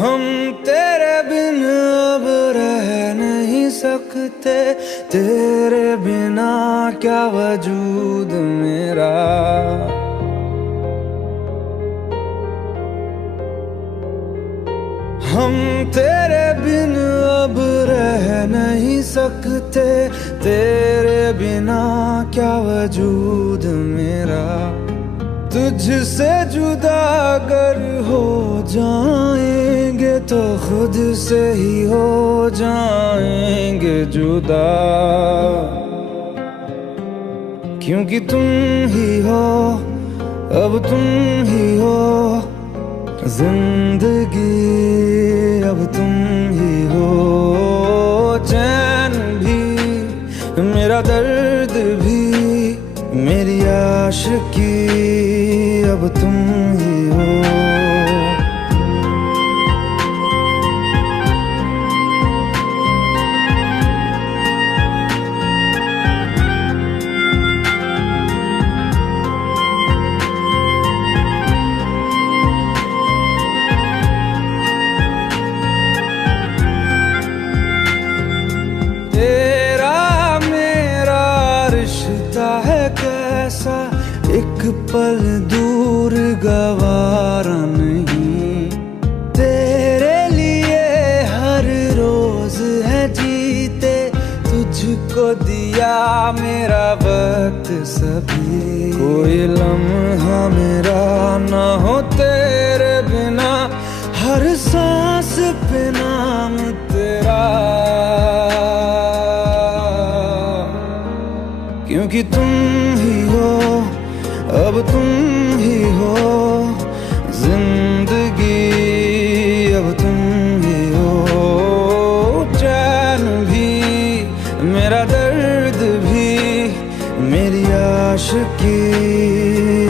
हम तेरे बिन अब रह नहीं सकते, तेरे बिना क्या वजूद मेरा। हम तेरे बिन अब रह नहीं सकते, तेरे बिना क्या वजूद मेरा। तुझसे जुदा अगर हो जाएंगे तो खुद से ही हो जाएंगे जुदा, क्योंकि तुम ही हो, अब तुम ही हो जिंदगी, अब तुम ही हो। चैन भी, मेरा दर्द भी, मेरी आशिकी, अब तुम ही हो। एक पल दूर गवारा नहीं, तेरे लिए हर रोज है जीते, तुझको दिया मेरा वक्त सभी। कोई लम्हा मेरा ना हो तेरे बिना, हर सांस पे नाम तेरा, क्योंकि तुम ही हो, अब तुम ही हो जिंदगी, अब तुम ही हो। चैन भी, मेरा दर्द भी, मेरी आशिकी,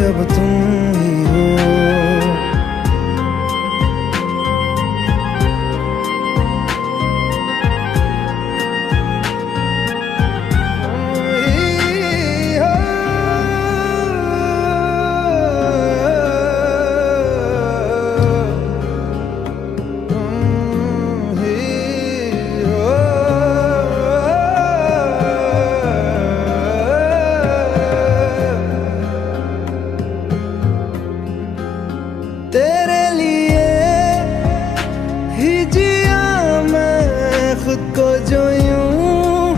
अब तुम ही हो। तेरे लिए ही जिया मैं खुद को, जो यूं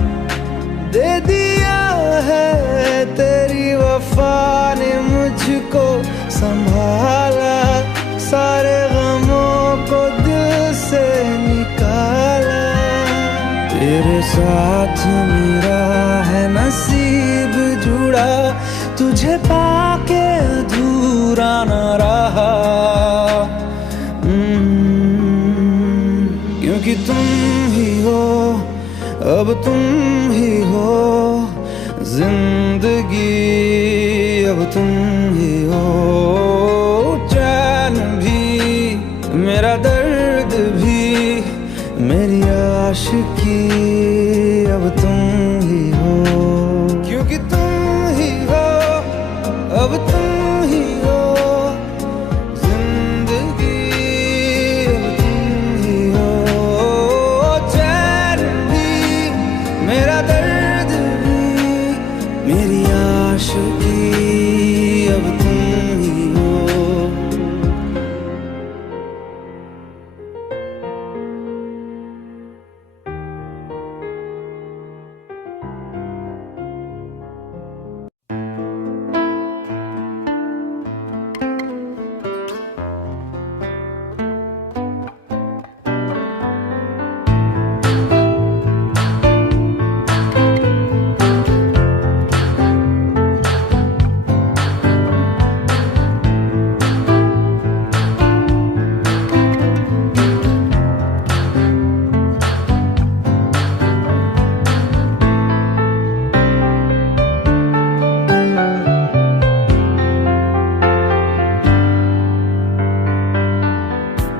दे दिया है तेरी वफा ने मुझको संभाला, सारे गमों को दिल से निकाला। तेरे साथ मेरा है नसीब जुड़ा, तुझे पाके अधूरा न रहा, क्योंकि तुम ही हो, अब तुम ही हो जिंदगी, अब तुम ही हो। चैन भी, मेरा दर्द भी, मेरी आशिकी, अब तुम ही हो, क्योंकि तुम ही हो, अब तुम ही हो जिंदगी, अब तुम ही हो। चैन भी, मेरा दर्द भी, मेरी आशिकी, अब तुम ही हो।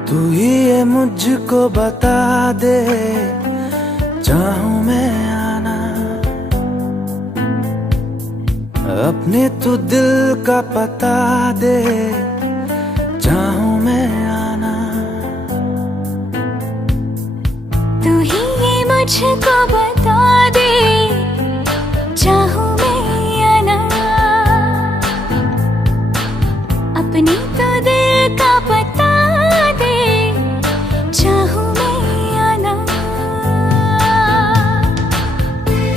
तू ही ये मुझको बता दे, चाहूं मैं आना, अपने तू दिल का पता दे, चाहूं मैं आना। मुझको बता दे, चाहूं मैं या ना, अपनी तो दिल का पता दे, चाहूं मैं या ना।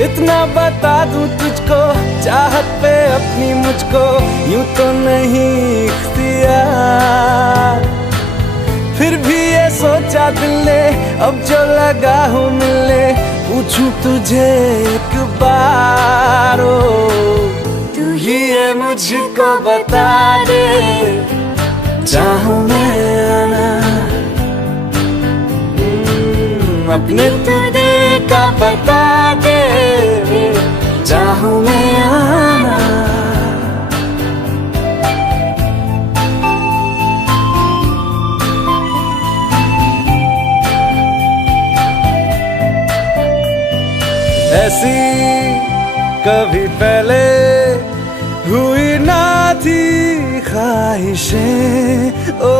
इतना बता दूं तुझको, चाहत पे अपनी मुझको यूं तो नहीं इख्तियार, फिर भी ये सोचा दिल ने अब जो लगा हूँ मिलने, पूछूं तुझे एक बार, तू ही ये मुझको बता दे, चाहूं मैं आना, अपने तो दिल का बता दे, चाहूं मैं आना। ऐसी कभी पहले हुई ना थी ख्वाहिशें, ओ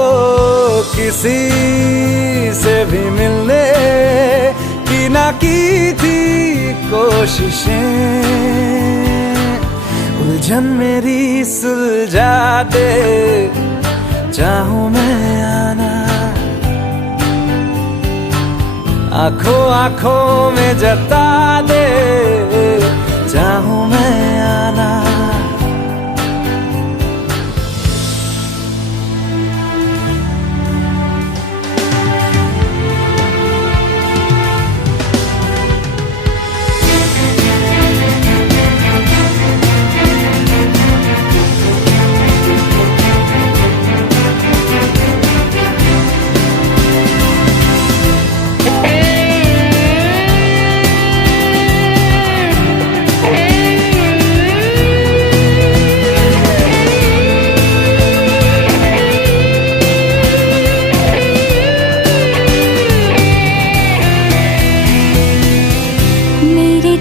किसी से भी मिलने की ना की थी कोशिशें, उलझन मेरी सुलझा दे, चाहूं मैं आना, आंखों आंखों में जता दे, चाहूं मैं आना।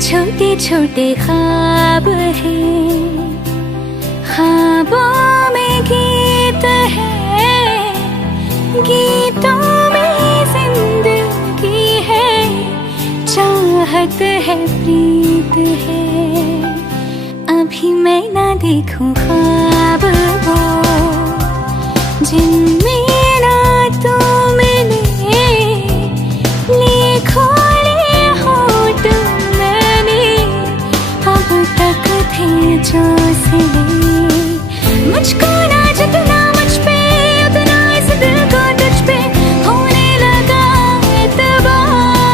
छोटे छोटे ख्वाब हैं, ख्वाबों में गीत है, गीतों में जिंदगी है, चाहत है, प्रीत है। अभी मैं ना देखूं ख्वाब वो जिनमें ना तू मिले, लिखो जो सिले, मुझको ना जितना मुझ पे उतना इस दिल को तुझ पे होने लगा एतबार,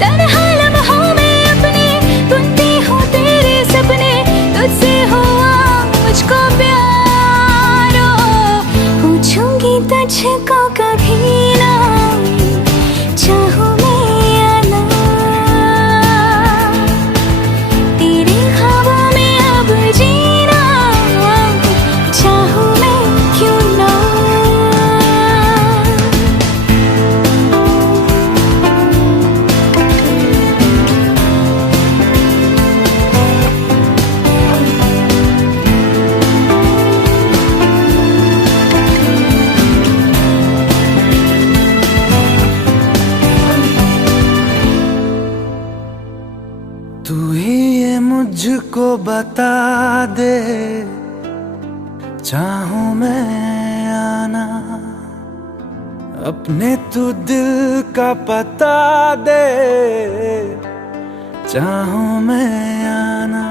तन्हा लम्हों में अपने बुनती हूँ तेरे सपने, तुझसे हुआ मुझको प्यार, पूछूंगी तुझको कभी ना, चाहूं तू ही ये मुझको बता दे, चाहूं मैं आना, अपने तू दिल का पता दे, चाहूं मैं आना।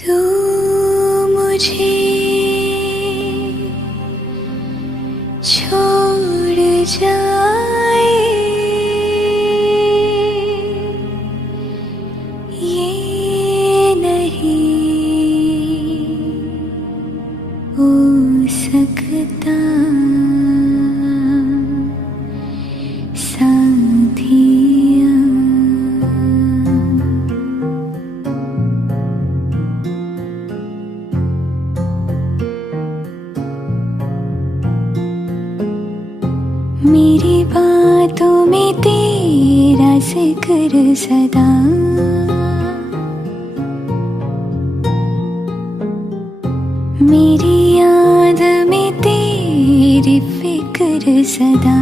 तू मुझे छोड़ जाए, ये नहीं हो सकता, साथिया। मेरी बातों में तेरा जिक्र सदा, मेरी याद में तेरी बेफिक्र सदा।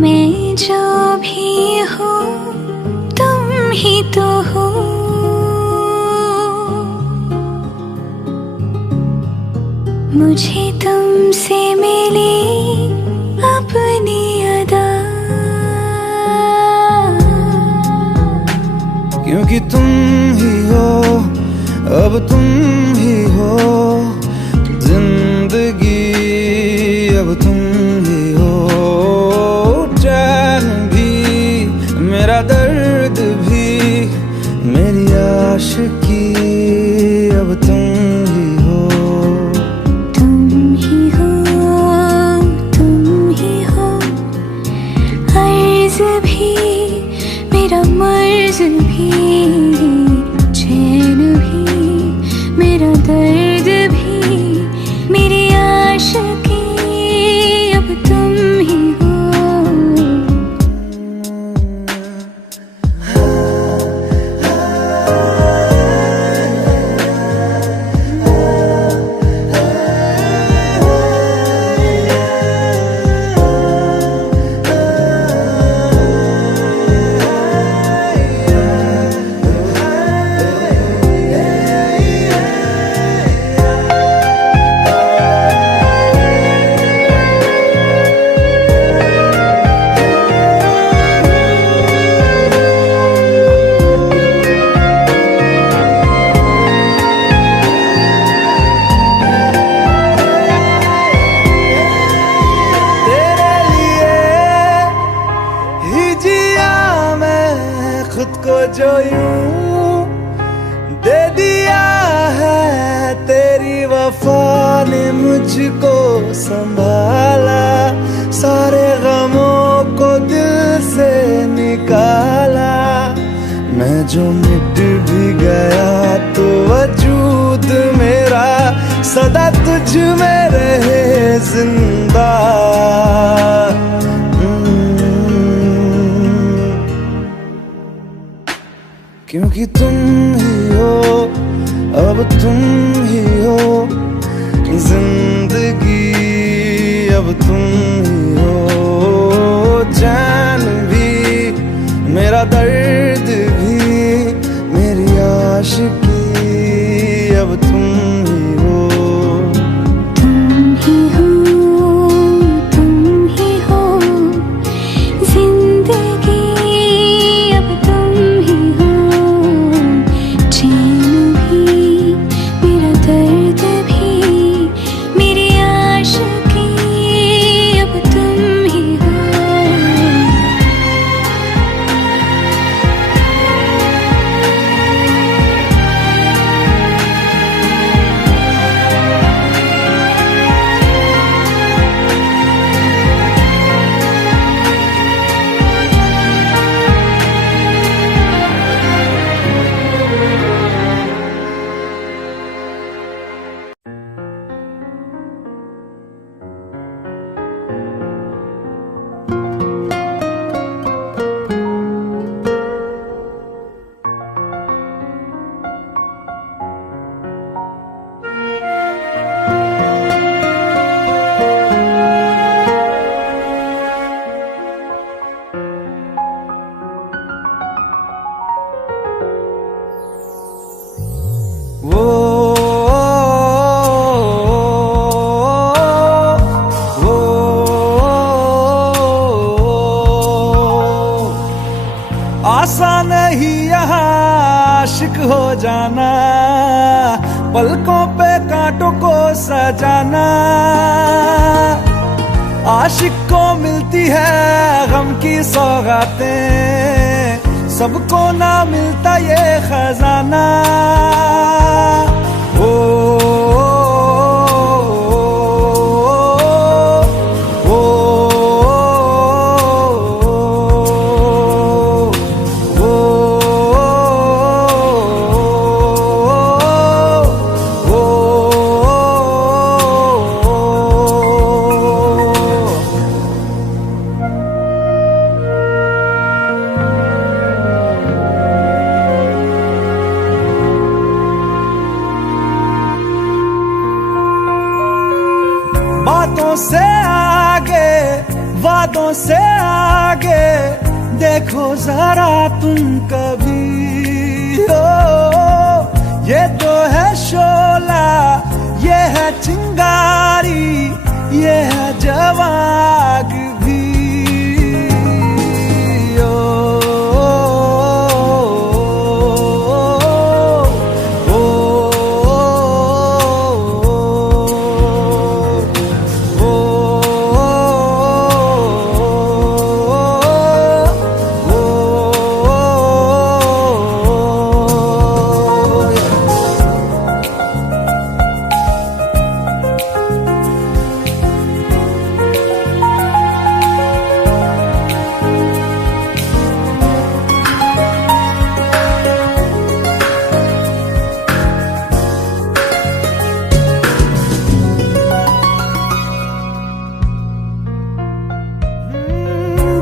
मैं जो भी हूँ तुम ही तो हो, मुझे तुमसे मिली अपनी अदा। क्योंकि तुम ही हो, अब तुम ही हो जिंदगी, अब तुम ही हो चैन भी, मेरा दर्द भी, मेरी आशिकी, अब तुम ही हो। तुम ही हो, तुम ही हो, अर्ज भी मेरा मर्ज भी, चैन भी मेरा दर्द भी, मेरी आशिकी, अब तुम ही हो। खुद को जो यूं दे दिया है, तेरी वफा ने मुझको संभाला, सारे गमों को दिल से निकाला। मैं जो मिट भी गया तो वजूद मेरा सदा तुझ में रहे जिंदा। क्योंकि तुम ही हो, अब तुम ही हो जिंदगी, अब तुम ही हो चैन भी, मेरा दर्द भी, मेरी आशिकी, अब तुम ही हो। तुम ही हो, तुम ही हो जिंदगी, अब तुम ही हो, चैन भी मेरा दर्द भी, मेरी आशिकी, अब तुम ही हो। आसान नहीं यहाँ आशिक हो जाना, पलकों पे कांटों को सजाना। आशिक को मिलती है गम की सौगातें, सबको ना मिलता ये खजाना। बातों से आगे, वादों से आगे देखो जरा तुम कभी। ओ ये तो है शोला, ये है चिंगारी, ये है जवाग भी।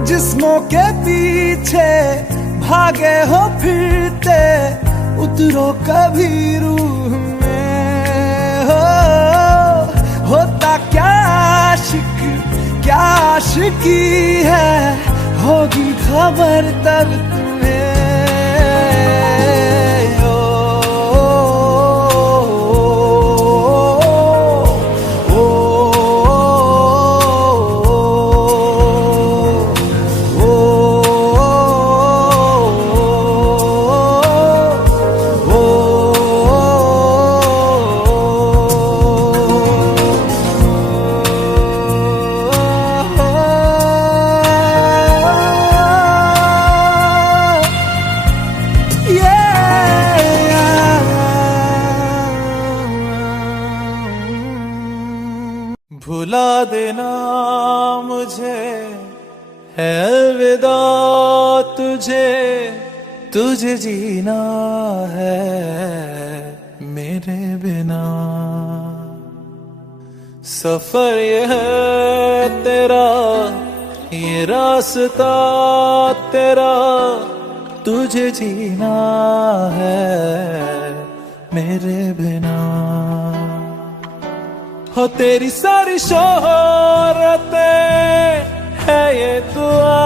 जिस्मों के पीछे भागे हो फिरते, उतरो कभी रूह में। होता क्या आशिक, क्या आशिकी है, होगी खबर तब तुम्हें। भुला देना मुझे है अलविदा तुझे, तुझे जीना है मेरे बिना। सफर ये है तेरा, ये रास्ता तेरा, तुझे जीना है मेरे बिना। हो तेरी सारी शोहरतें है ये दुआ,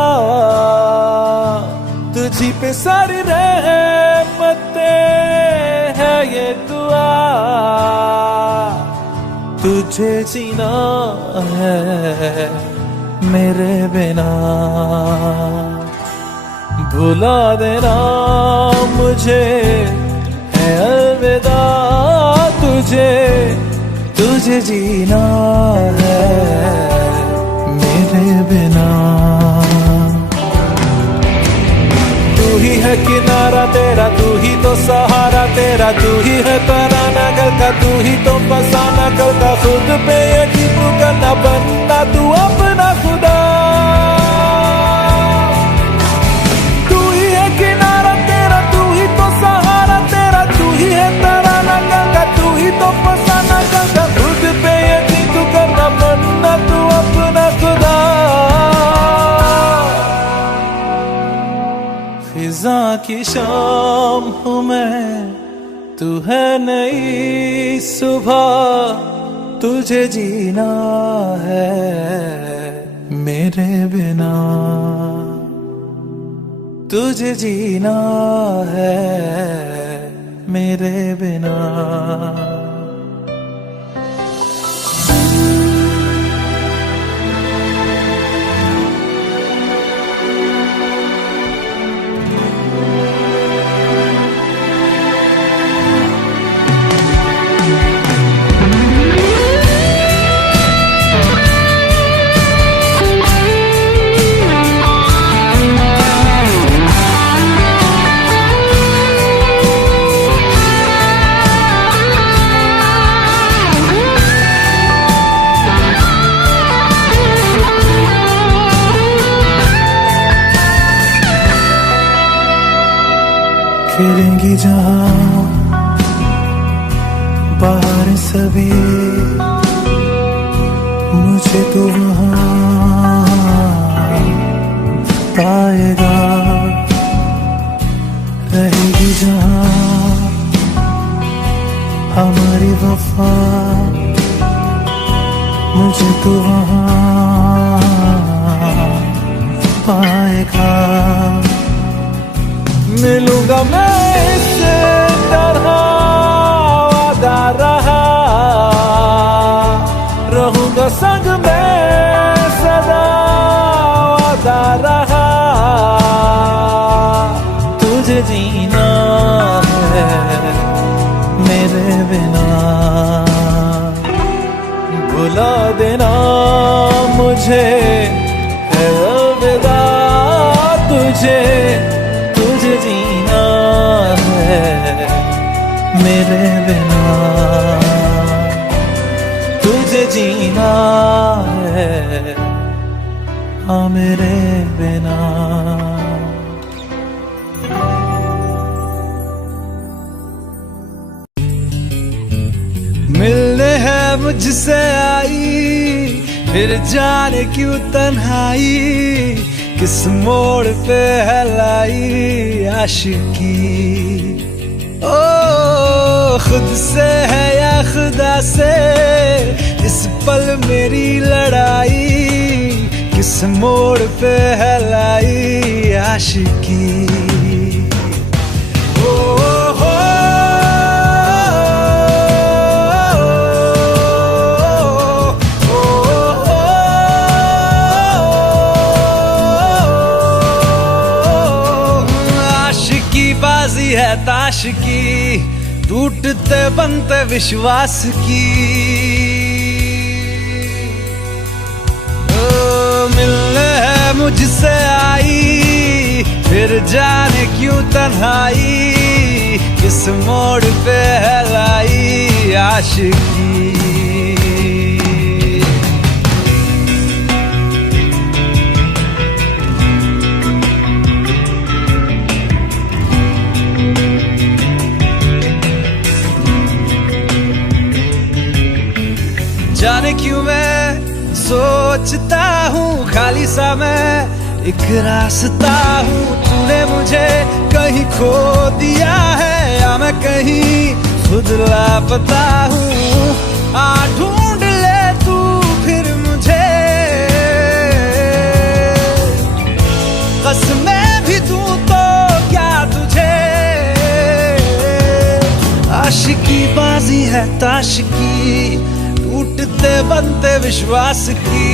तुझी पे सारी रहमतें है ये दुआ। तुझे जीना है मेरे बिना। भुला देना मुझे है अलविदा तुझे, तुझे जीना है मेरे बिना। तू ही है किनारा तेरा, तू ही तो सहारा तेरा, तू ही है तराना गल का, तू ही तो फसाना कल का। खुद पे यकीन तू करना, बनना तू अपना खुदा। तू ही है किनारा तेरा, तू ही तो सहारा तेरा, तू ही है तराना गल का, तू ही तो फसाना कल का। खुद पे यकीन तू करना, बनना तू अपना खुदा। फिजा की शाम हूँ मैं, तू है नई सुबह, तुझे जीना है मेरे बिना। तुझे जीना है मेरे बिना। खेलेंगी जहां बाहर सभी, मुझे तो वहां पाएगा। रहेगी जहां हमारी वफा, मुझे तो वहाँ पाएगा। मिलूंगा मैं इससे तरह वादा रहा, रहूंगा संग में सदा वादा रहा। तुझे जीना है मेरे बिना, भुला देना मुझे है अलविदा। तुझे तुझे जीना है मेरे बिना, तुझे जीना है हाँ मेरे बिना। मिलने है मुझसे आई, फिर जाने क्यों तन्हाई, किस मोड़ पे है लाई आशिकी। ओ खुद से है या खुदा से इस पल मेरी लड़ाई, किस मोड़ पे है लाई आशिकी। बाजी है ताश की, टूटते बनते विश्वास की। मिलने है मुझसे आई, फिर जाने क्यों तन्हाई, किस मोड़ पे है लाई आशिकी। जाने क्यों मैं सोचता हूँ खाली सा मैं एक रास्ता हूँ। तूने मुझे कहीं खो दिया है या मैं कहीं खुद लापता हूँ। आ ढूंढ ले तू फिर मुझे, कसमें भी दूँ तो क्या तुझे। आशिकी बाजी है ताश की, टूटते बनते विश्वास की।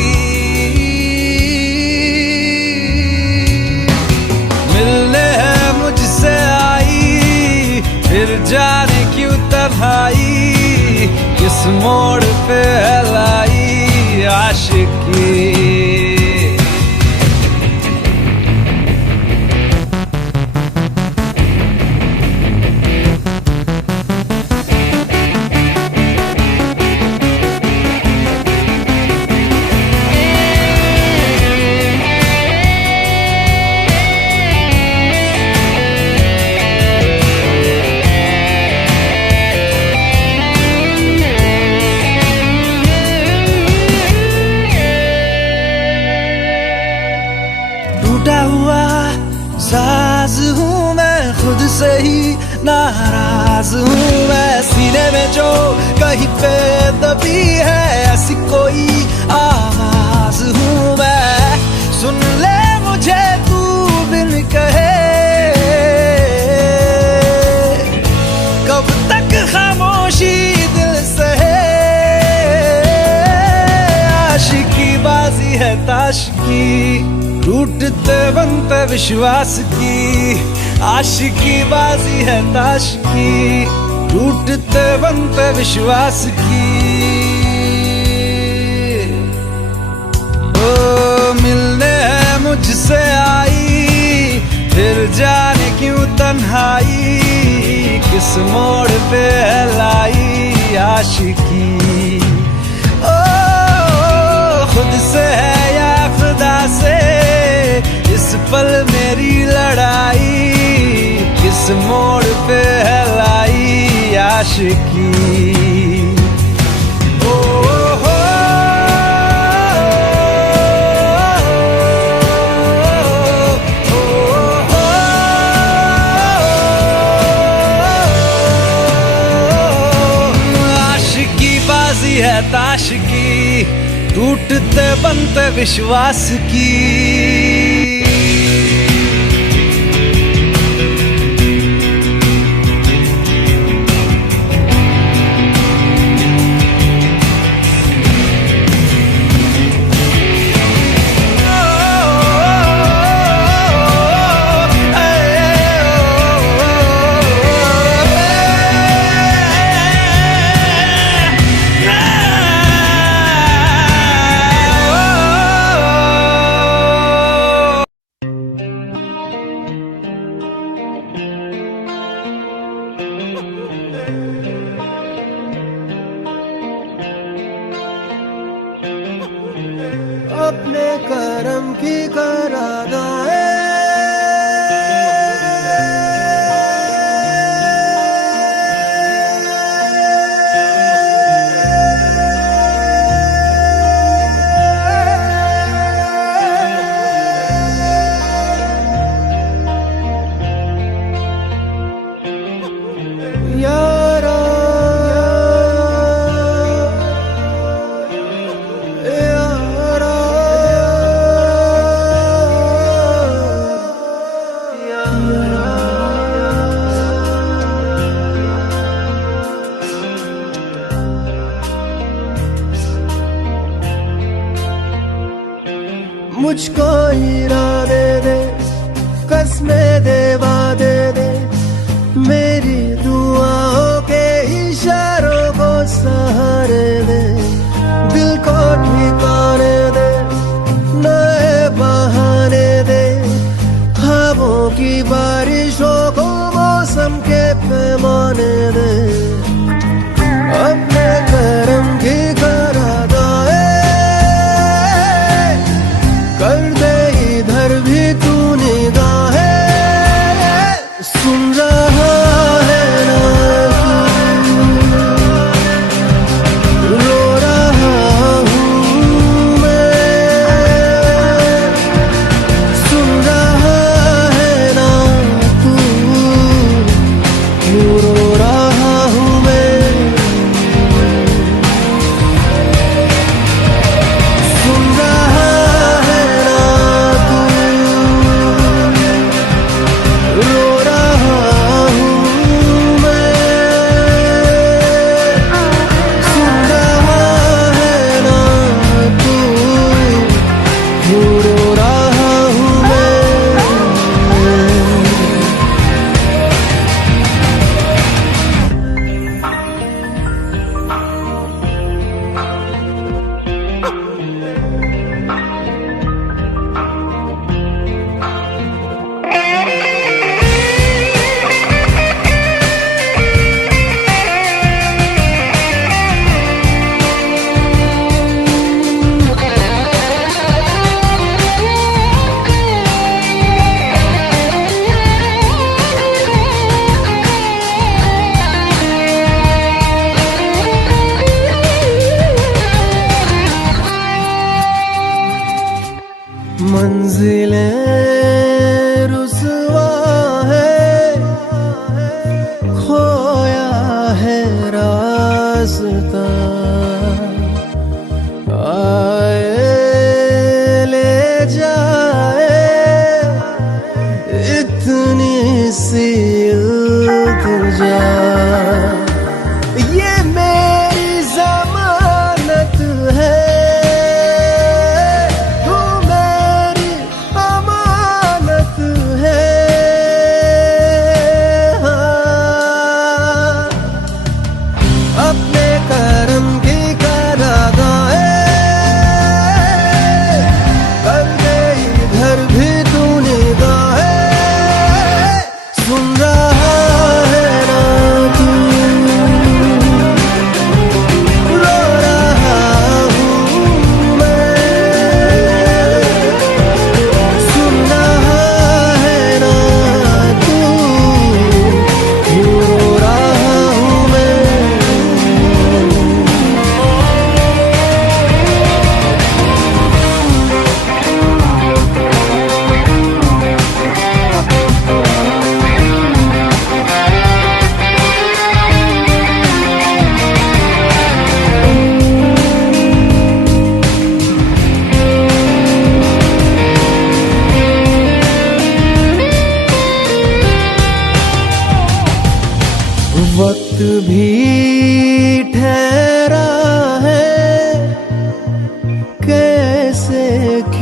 मिलने है मुझसे आई, फिर जाने क्यों तन्हाई, किस मोड़ पे है लाई आशिकी। टूटा हुआ साज हूँ मैं, खुद से ही नाराज हूँ मैं। सीने में जो कहीं पे दबी है ऐसी कोई आवाज हूँ मैं। सुन ले मुझे तू बिन कहे, कब तक खामोशी दिल सहे। आशिकी बाजी है ताश की, टूटते बनते विश्वास की। आशिकी बाजी है ताश की, टूटते बनते विश्वास की। ओ मिलने है मुझसे आई, फिर जाने क्यों तन्हाई, किस मोड़ पे है लाई आशिकी। ओ खुद से है या खुदा से इस पल मेरी लड़ाई, किस मोड़ पे है लाई आशिकी। आशिकी बाजी है ताश की, टूटते बनते विश्वास की। अपने करम की करादाए यारा मुझको इरादे दे, कसमें दे, वादे दे, मेरी दुआओं के इशारों को सहारे दे, दिल को ठिकाने दे, नए बहाने दे, ख्वाबों की बारिशों को मौसम के पैमाने दे, अपने करम की करादाए कर दे इधर भी तू निगाहें। सुन रहा है ना तू, रो रहा हूँ मैं। सुन रहा है ना तू, क्यों रो रहा हूँ मैं। सुन रहा है ना तू, रो रहा हूँ मैं। सुन रहा है ना तू, क्यों रो रहा हूँ मैं। मंजिलें रुसवा है, खोया है रास्ता, आए ले जाए इतनी सी इल्तिजा। ये मेरी जमानत है, तू मेरी अमानत है। हाँ, अपने करम की करादाए कर दे इधर भी तू निगाहें। सुन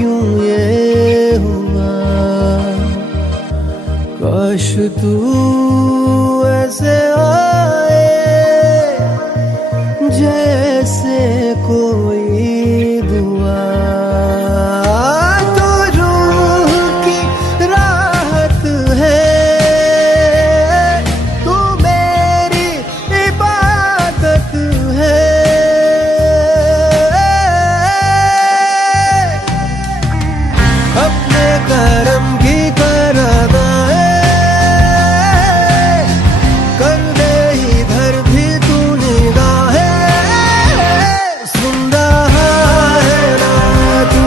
क्यों ये हुआ, काश तू ऐसे आए जैसे कोई दुआ। तो रूह की राहत है, तू मेरी इबादत है। अपने करम की कर अदाए कर दे इधर भी तू निगाहें। सुन रहा है ना तू,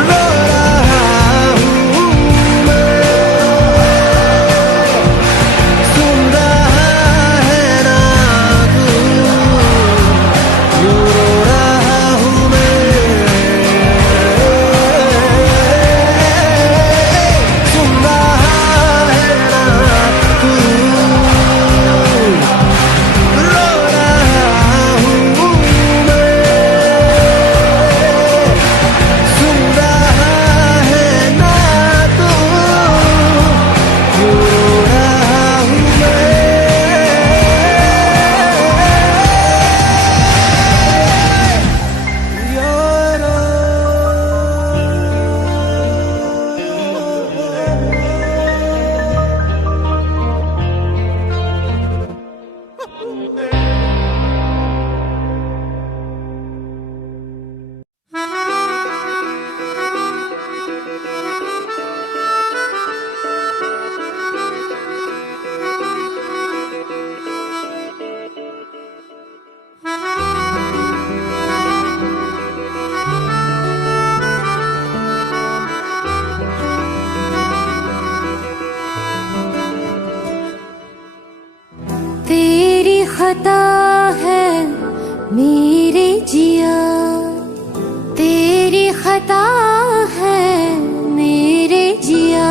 रो रहा हूँ मैं। सुन रहा है ना तू, यूं रो रहा हूँ मैं। सुन रहा है ना तू, रो रहा हूँ मैं। सुन रहा है ना तू, यूं रो रहा हूँ मैं। यारा तेरी खता है मेरे जिया, तेरी खता है मेरे जिया।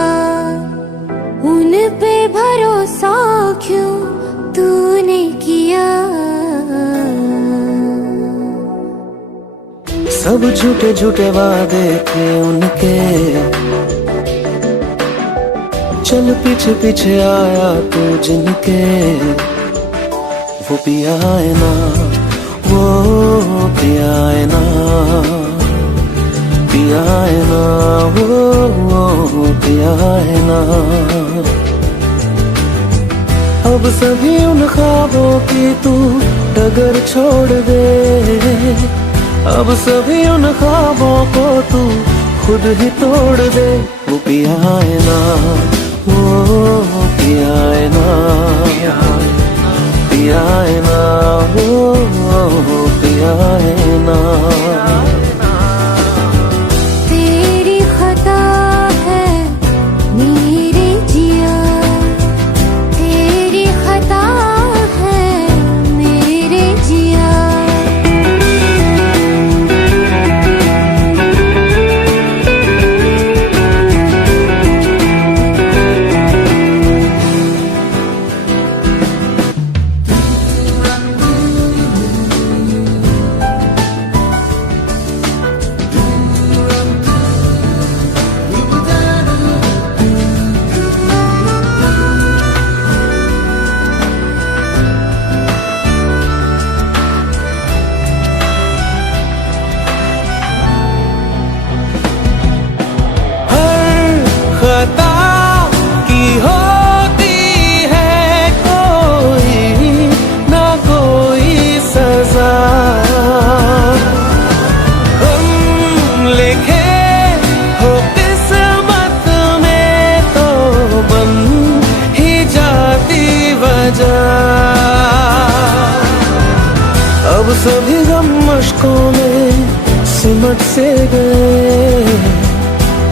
उन पे भरोसा क्यों तूने किया। सब झूठे झूठे वादे थे उनके, चल पीछे पीछे आया तू जिनके। वो पिया है ना, वो पिया है ना, पिया है ना, वो पिया है ना। अब सभी उन ख्वाबों की तू डगर छोड़ दे, अब सभी उन ख्वाबों को तू खुद ही तोड़ दे। वो पिया है ना, वो पिया है ना, पिया है ना, वो पिया है ना। तेरी खता है मेरे जिया, तेरी खता है मेरे जिया। खता की होती है कोई ना कोई सजा। हम लिखे हो किस्मत में तो बन ही जाती वजह। अब सभी गम मुश्कों में सिमट से गए,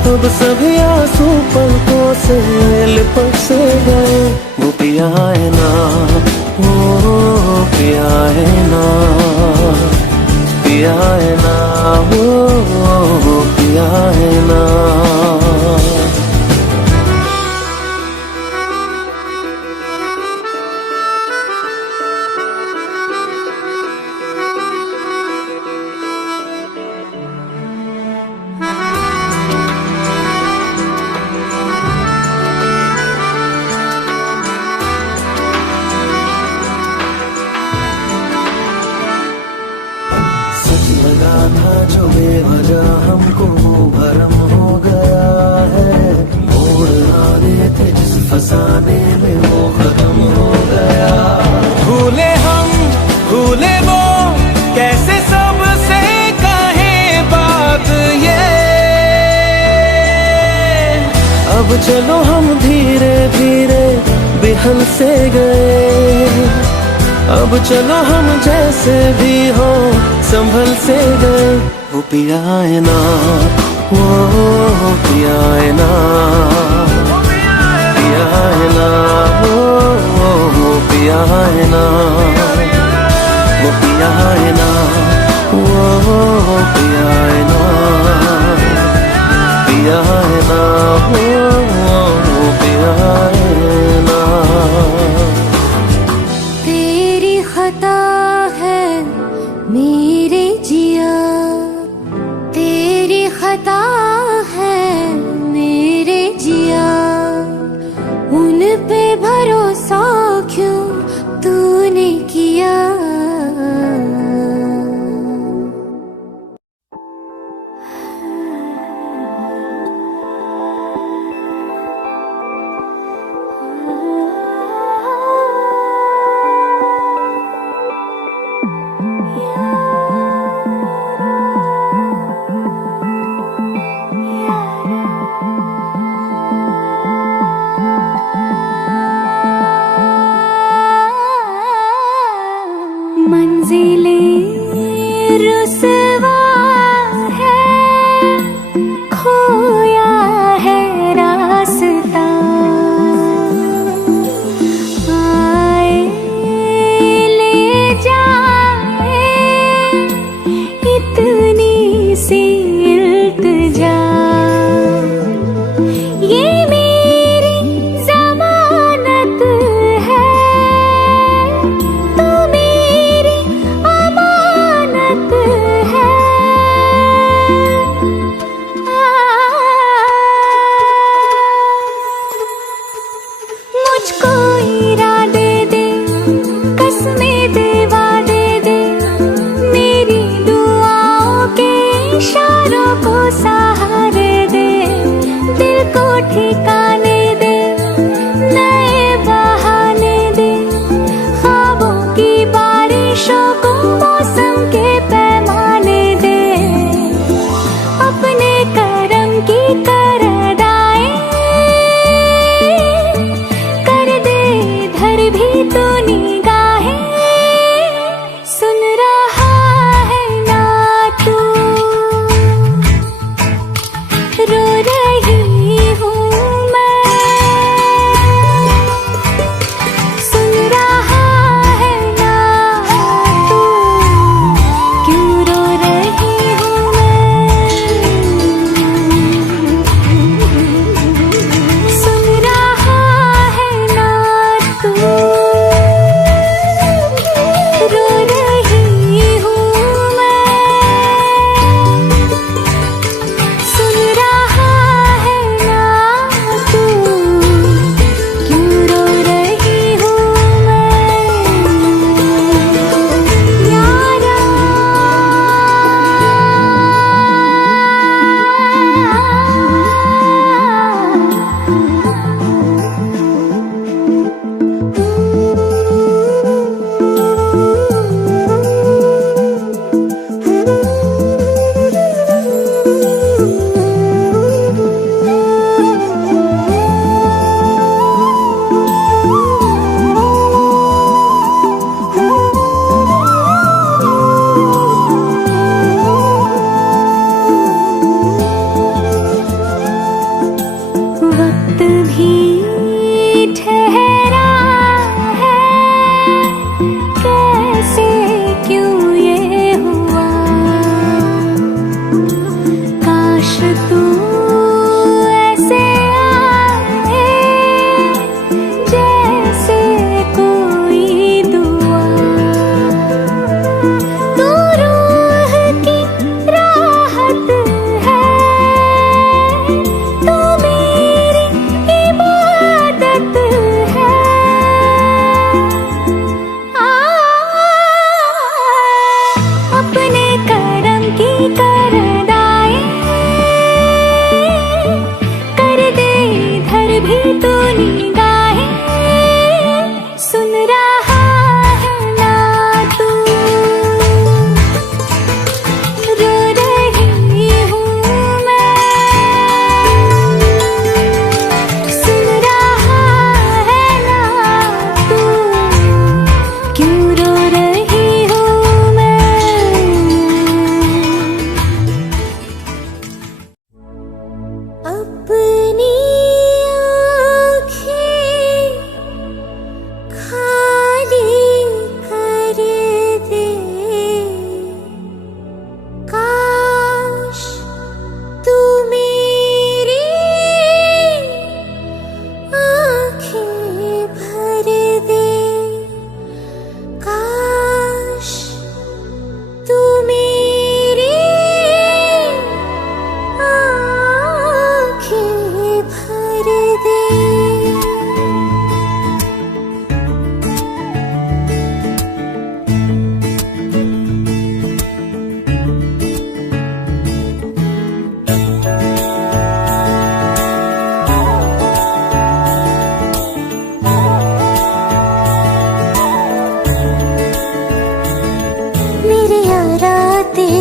अब सभी आंसू पलकों से लिपट से गए। वो पिया है ना, वो पिया है ना, पिया है ना, वो पिया है ना। जो बेवजह हमको भरम हो गया है, मोड़ आने थे जिस फसाने में वो खत्म हो गया। भूले हम भूले वो, कैसे सबसे कहे बात ये। अब चलो हम धीरे धीरे बिहल से गए, अब चलो हम जैसे भी हो संभल से गए। वो पिया है ना, वो पिया है ना, पिया है ना, वो पिया है ना, वो पिया है ना, वो पिया है ना, पिया है ना, वो पिया है ना। तेरी खता है मेरे जिया, तेरी खता है मेरे जिया, उन पे भरोसा क्यों तूने किया।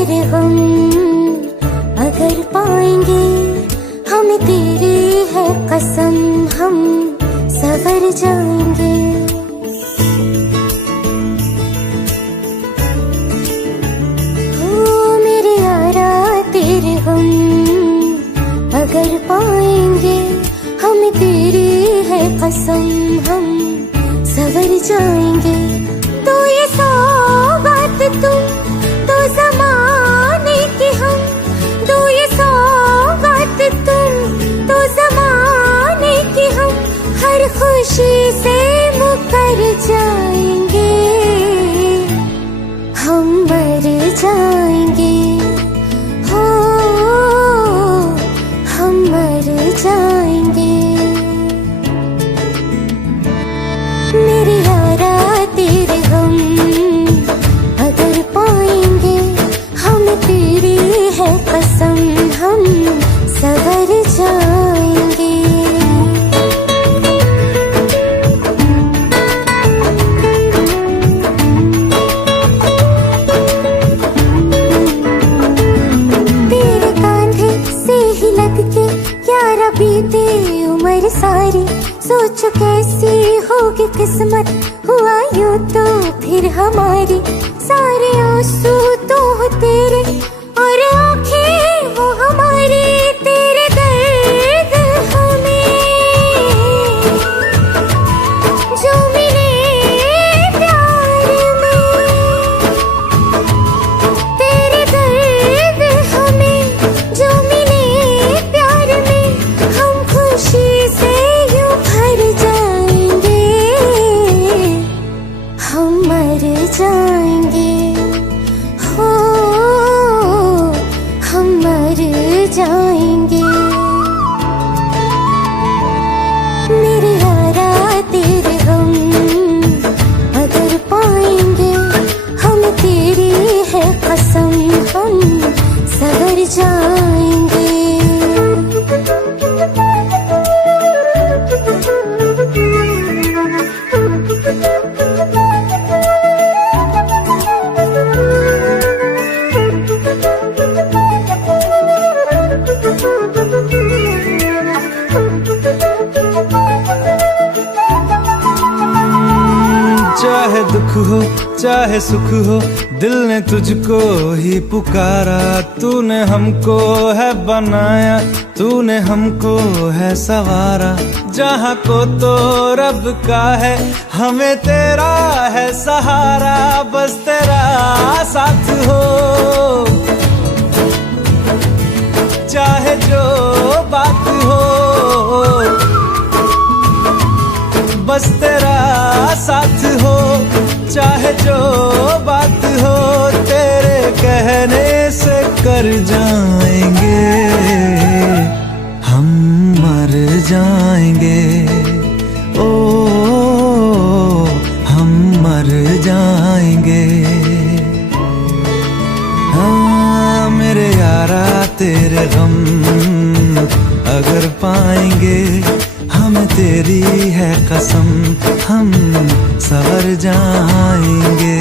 तेरे गम अगर पाएंगे, हमें तेरी है कसम, हम सवर जाएंगे। ओ मेरे यारा तेरे गम अगर पाएंगे, हमें तेरी है कसम, हम सवर जाएंगे। तो ये सौगात तुम तो ज़माने की, हम तो ये सौगात तुम तो ज़माने की, हम हर खुशी से मुकर जाएंगे, हम मर जाएंगे, हो हम मर जाएंगे। मेरे यारा तेरे गम अगर पाएंगे, हमें तेरी है कसम, हम सवर जाएंगे। तेरे कांधे से ही लग के यारा बीते उम्र सारी, सोचो कैसी होगी किस्मत, हुआ यूं तो फिर हमारी। सारे आंसू तो हो तेरे और आंखें वो हमारी, तेरे दर्द हमें जो मिले प्यार में, तेरे दर्द हमें जो मिले प्यार में, हम खुशी से यूं भर जाएंगे, हम मर जाएंगे, हो हम मर जाएंगे। मेरे यारा तेरे गम अगर पाएंगे, हम तेरी है कसम, हम सवर जाएंगे। चाहे दुख हो चाहे सुख हो, दिल ने तुझको ही पुकारा। तूने हमको है बनाया, तूने हमको है सवारा। जहाँ को तो रब का है, हमें तेरा है सहारा। बस तेरा साथ हो, चाहे जो बात हो, बस तेरा साथ हो, चाहे जो बात हो। तेरे कहने से कर जाएंगे, हम मर जाएंगे, ओ हम मर जाएंगे। हाँ मेरे यारा तेरे गम अगर पाएंगे, हमें तेरी है कसम, हम सवर जाएंगे।